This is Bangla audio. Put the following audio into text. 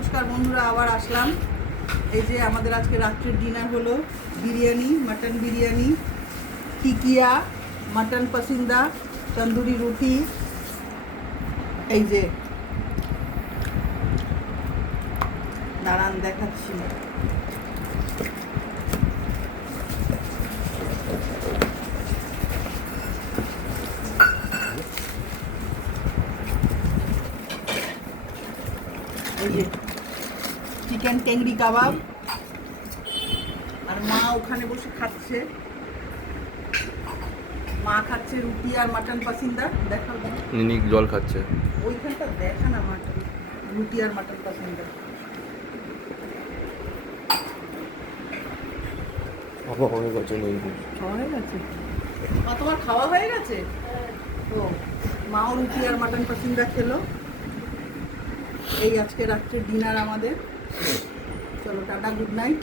নমস্কার বন্ধুরা, আবার আসলাম। এই যে আমাদের আজকে রাত্রের ডিনার হলো বিরিয়ানি, মাটন বিরিয়ানি, টিকিয়া, মাটন পাসিন্দা, তন্দুরি রুটি। এই যে দাঁড়ান দেখাচ্ছি। এই যে চিকেন টেংরি কাবাব, আর মা ওখানে বসে খাচ্ছে। মা খাচ্ছে রুটি আর মাটন পাসিন্দা। দেখাও নিনি জল খাচ্ছে। ওইখানটা দেখা না, মাটন রুটি আর মাটন পাসিন্দা। হয়ে গেছে খাওয়া হয়ে গেছে? মা তোমার খাওয়া হয়ে গেছে? ও, মাও রুটি আর মাটন পাসিন্দা খেলো। এই আজকে রাত্রে ডিনার আমাদের। চলো টাটা, গুড নাইট।